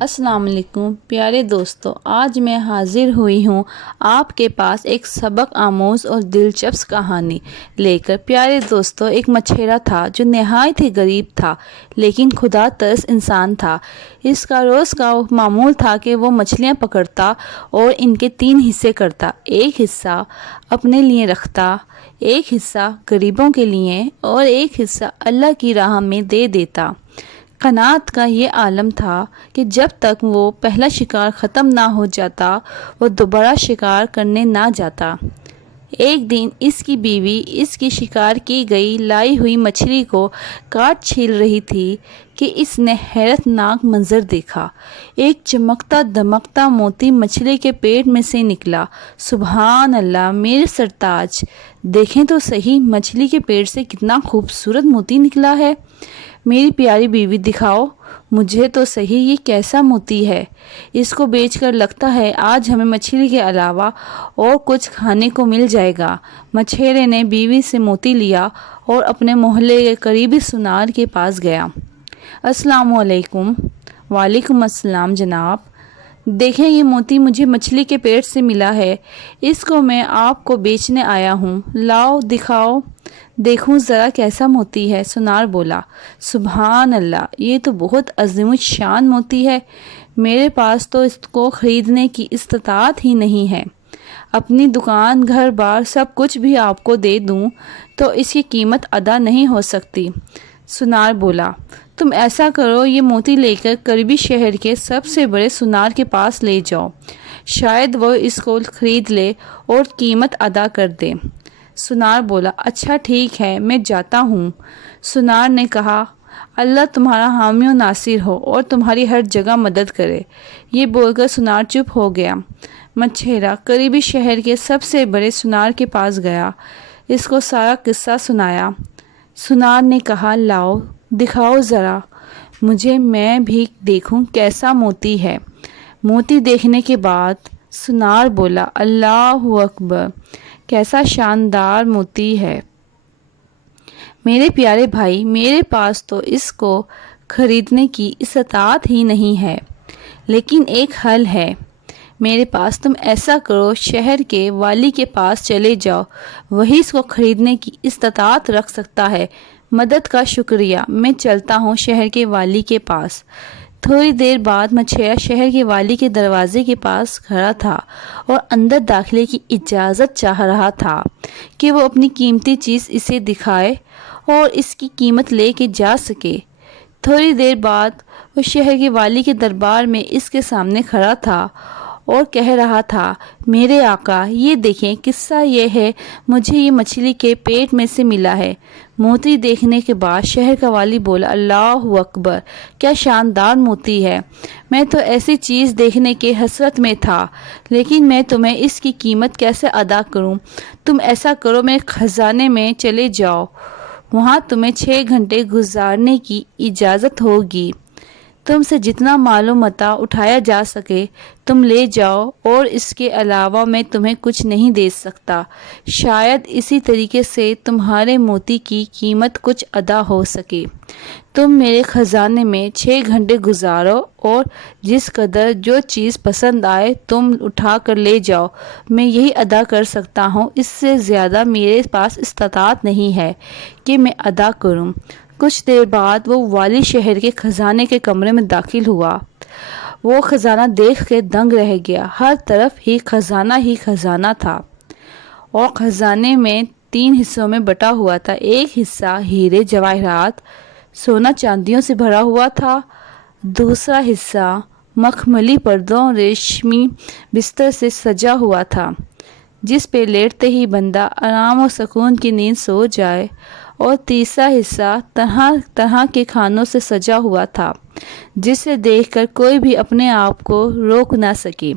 السلام علیکم پیارے دوستو، آج میں حاضر ہوئی ہوں آپ کے پاس ایک سبق آموز اور دلچسپ کہانی لے کر۔ پیارے دوستو، ایک مچھیرا تھا جو نہایت ہی غریب تھا لیکن خدا ترس انسان تھا۔ اس کا روز کا معمول تھا کہ وہ مچھلیاں پکڑتا اور ان کے 3 حصے کرتا، ایک حصہ اپنے لیے رکھتا، ایک حصہ غریبوں کے لیے اور ایک حصہ اللہ کی راہ میں دے دیتا۔ قناعت کا یہ عالم تھا کہ جب تک وہ پہلا شکار ختم نہ ہو جاتا وہ دوبارہ شکار کرنے نہ جاتا۔ ایک دن اس کی بیوی اس کی شکار کی گئی لائی ہوئی مچھلی کو کاٹ چھیل رہی تھی کہ اس نے حیرت ناک منظر دیکھا۔ ایک چمکتا دمکتا موتی مچھلی کے پیٹ میں سے نکلا۔ سبحان اللہ، میرے سرتاج، دیکھیں تو صحیح، مچھلی کے پیٹ سے کتنا خوبصورت موتی نکلا ہے۔ میری پیاری بیوی، دکھاؤ مجھے تو صحیح یہ کیسا موتی ہے۔ اس کو بیچ کر لگتا ہے آج ہمیں مچھلی کے علاوہ اور کچھ کھانے کو مل جائے گا۔ مچھیرے نے بیوی سے موتی لیا اور اپنے محلے کے قریبی سونار کے پاس گیا۔ السلام علیکم۔ وعلیکم السلام جناب، دیکھیں یہ موتی مجھے مچھلی کے پیٹ سے ملا ہے، اس کو میں آپ کو بیچنے آیا ہوں، لاؤ دکھاؤ دیکھوں ذرا کیسا موتی ہے۔ سونار بولا، سبحان اللہ، یہ تو بہت عظیم الشان موتی ہے، میرے پاس تو اس کو خریدنے کی استطاعت ہی نہیں ہے۔ اپنی دکان، گھر بار سب کچھ بھی آپ کو دے دوں تو اس کی قیمت ادا نہیں ہو سکتی۔ سونار بولا، تم ایسا کرو، یہ موتی لے کر قریبی شہر کے سب سے بڑے سونار کے پاس لے جاؤ، شاید وہ اس کو خرید لے اور قیمت ادا کر دے۔ سونار بولا، اچھا ٹھیک ہے، میں جاتا ہوں۔ سونار نے کہا، اللہ تمہارا حامی و ناصر ہو اور تمہاری ہر جگہ مدد کرے۔ یہ بول کر سونار چپ ہو گیا۔ مچھیرا قریبی شہر کے سب سے بڑے سونار کے پاس گیا، اس کو سارا قصہ سنایا۔ سونار نے کہا، لاؤ دکھاؤ ذرا مجھے، میں بھی دیکھوں کیسا موتی ہے۔ موتی دیکھنے کے بعد سونار بولا، اللہ اکبر، کیسا شاندار موتی ہے۔ میرے پیارے بھائی، میرے پاس تو اس کو خریدنے کی استطاعت ہی نہیں ہے، لیکن ایک حل ہے میرے پاس۔ تم ایسا کرو، شہر کے والی کے پاس چلے جاؤ، وہی اس کو خریدنے کی استطاعت رکھ سکتا ہے۔ مدد کا شکریہ، میں چلتا ہوں شہر کے والی کے پاس۔ تھوڑی دیر بعد مچھیرا شہر کے والی کے دروازے کے پاس کھڑا تھا اور اندر داخلے کی اجازت چاہ رہا تھا کہ وہ اپنی قیمتی چیز اسے دکھائے اور اس کی قیمت لے کے جا سکے۔ تھوڑی دیر بعد وہ شہر کے والی کے دربار میں اس کے سامنے کھڑا تھا اور کہہ رہا تھا، میرے آقا، یہ دیکھیں، قصہ یہ ہے، مجھے یہ مچھلی کے پیٹ میں سے ملا ہے۔ موتی دیکھنے کے بعد شہر کا والی بولا، اللہ اکبر، کیا شاندار موتی ہے، میں تو ایسی چیز دیکھنے کے حسرت میں تھا، لیکن میں تمہیں اس کی قیمت کیسے ادا کروں؟ تم ایسا کرو، میرے خزانے میں چلے جاؤ، وہاں تمہیں 6 گھنٹے گزارنے کی اجازت ہوگی، تم سے جتنا مال و متاع اٹھایا جا سکے تم لے جاؤ، اور اس کے علاوہ میں تمہیں کچھ نہیں دے سکتا، شاید اسی طریقے سے تمہارے موتی کی قیمت کچھ ادا ہو سکے۔ تم میرے خزانے میں 6 گھنٹے گزارو اور جس قدر جو چیز پسند آئے تم اٹھا کر لے جاؤ، میں یہی ادا کر سکتا ہوں، اس سے زیادہ میرے پاس استطاعت نہیں ہے کہ میں ادا کروں۔ کچھ دیر بعد وہ والی شہر کے خزانے کے کمرے میں داخل ہوا۔ وہ خزانہ دیکھ کے دنگ رہ گیا، ہر طرف ہی خزانہ تھا اور خزانے میں 3 حصوں میں بٹا ہوا تھا۔ ایک حصہ ہیرے جواہرات، سونا چاندیوں سے بھرا ہوا تھا، دوسرا حصہ مخملی پردوں، ریشمی بستر سے سجا ہوا تھا جس پہ لیٹتے ہی بندہ آرام و سکون کی نیند سو جائے، اور تیسرا حصہ طرح طرح کے کھانوں سے سجا ہوا تھا جسے دیکھ کر کوئی بھی اپنے آپ کو روک نہ سکے۔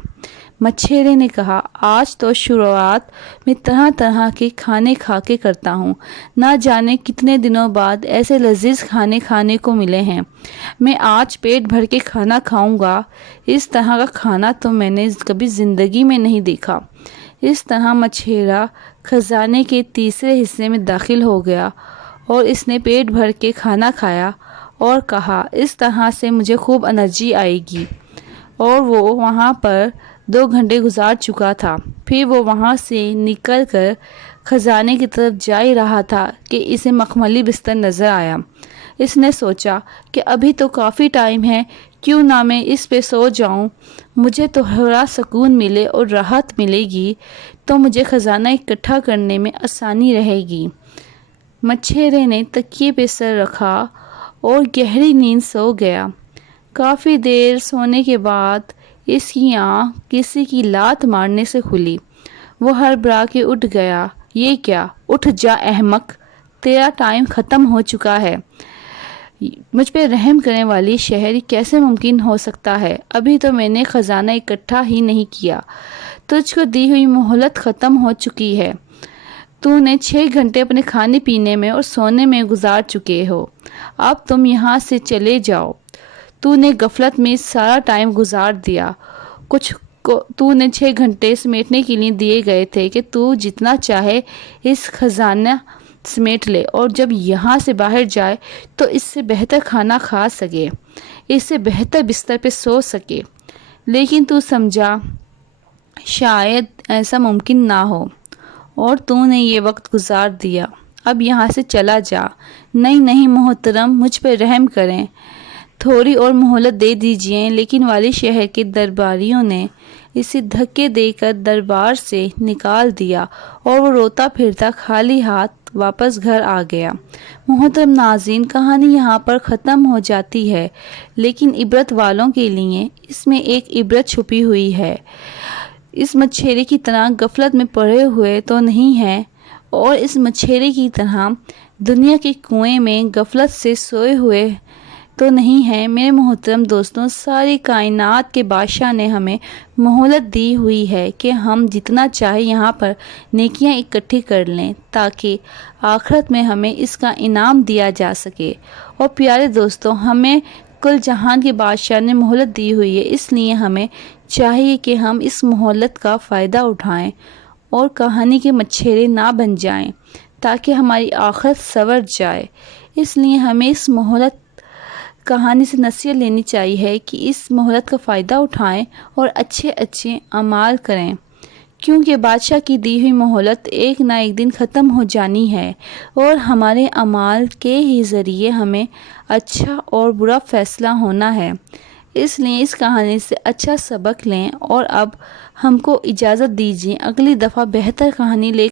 مچھیرے نے کہا، آج تو شروعات میں طرح طرح کے کھانے کھا کے کرتا ہوں، نہ جانے کتنے دنوں بعد ایسے لذیذ کھانے کھانے کو ملے ہیں، میں آج پیٹ بھر کے کھانا کھاؤں گا، اس طرح کا کھانا تو میں نے کبھی زندگی میں نہیں دیکھا۔ اس طرح مچھیرا خزانے کے تیسرے حصے میں داخل ہو گیا اور اس نے پیٹ بھر کے کھانا کھایا اور کہا، اس طرح سے مجھے خوب انرجی آئے گی، اور وہ وہاں پر 2 گھنٹے گزار چکا تھا۔ پھر وہ وہاں سے نکل کر خزانے کی طرف جا ہی رہا تھا کہ اسے مخملی بستر نظر آیا۔ اس نے سوچا کہ ابھی تو کافی ٹائم ہے، کیوں نہ میں اس پہ سو جاؤں، مجھے تو تھوڑا سکون ملے اور راحت ملے گی، تو مجھے خزانہ اکٹھا کرنے میں آسانی رہے گی۔ مچھیرے نے تکیے پہ سر رکھا اور گہری نیند سو گیا۔ کافی دیر سونے کے بعد اس کی آنکھ کسی کی لات مارنے سے کھلی۔ وہ ہڑبڑا کے اٹھ گیا۔ یہ کیا؟ اٹھ جا احمق، تیرا ٹائم ختم ہو چکا ہے۔ مجھ پہ رحم کرنے والی شہر کیسے ممکن ہو سکتا ہے؟ ابھی تو میں نے خزانہ اکٹھا ہی نہیں کیا، تجھ کو دی ہوئی مہلت ختم ہو چکی ہے۔ تو نے 6 گھنٹے اپنے کھانے پینے میں اور سونے میں گزار چکے ہو، اب تم یہاں سے چلے جاؤ۔ تو نے غفلت میں سارا ٹائم گزار دیا۔ تو نے 6 گھنٹے سمیٹنے کے لیے دیے گئے تھے کہ تو جتنا چاہے اس خزانہ سمیٹ لے، اور جب یہاں سے باہر جائے تو اس سے بہتر کھانا کھا سکے، اس سے بہتر بستر پہ سو سکے۔ لیکن تو سمجھا شاید ایسا ممکن نہ ہو، اور تو نے یہ وقت گزار دیا۔ اب یہاں سے چلا جا۔ نہیں محترم، مجھ پہ رحم کریں، تھوڑی اور مہلت دے دیجئے۔ لیکن والی شہر کے درباریوں نے اسے دھکے دے کر دربار سے نکال دیا اور وہ روتا پھرتا خالی ہاتھ واپس گھر آ گیا۔ محترم ناظرین، کہانی یہاں پر ختم ہو جاتی ہے، لیکن عبرت والوں کے لیے اس میں ایک عبرت چھپی ہوئی ہے۔ اس مچھیرے کی طرح غفلت میں پڑے ہوئے تو نہیں ہے، اور اس مچھیرے کی طرح دنیا کے کنویں میں غفلت سے سوئے ہوئے تو نہیں ہے۔ میرے محترم دوستوں، ساری کائنات کے بادشاہ نے ہمیں مہلت دی ہوئی ہے کہ ہم جتنا چاہے یہاں پر نیکیاں اکٹھی کر لیں، تاکہ آخرت میں ہمیں اس کا انعام دیا جا سکے۔ اور پیارے دوستوں، ہمیں کل جہان کے بادشاہ نے مہلت دی ہوئی ہے، اس لیے ہمیں چاہیے کہ ہم اس مہلت کا فائدہ اٹھائیں اور کہانی کے مچھیرے نہ بن جائیں، تاکہ ہماری آخرت سنور جائے۔ اس لیے ہمیں اس مہلت کہانی سے نصیحت لینی چاہیے کہ اس مہلت کا فائدہ اٹھائیں اور اچھے اعمال کریں، کیونکہ بادشاہ کی دی ہوئی مہلت ایک نہ ایک دن ختم ہو جانی ہے، اور ہمارے اعمال کے ہی ذریعے ہمیں اچھا اور برا فیصلہ ہونا ہے۔ اس لیے اس کہانی سے اچھا سبق لیں، اور اب ہم کو اجازت دیجیے، اگلی دفعہ بہتر کہانی لے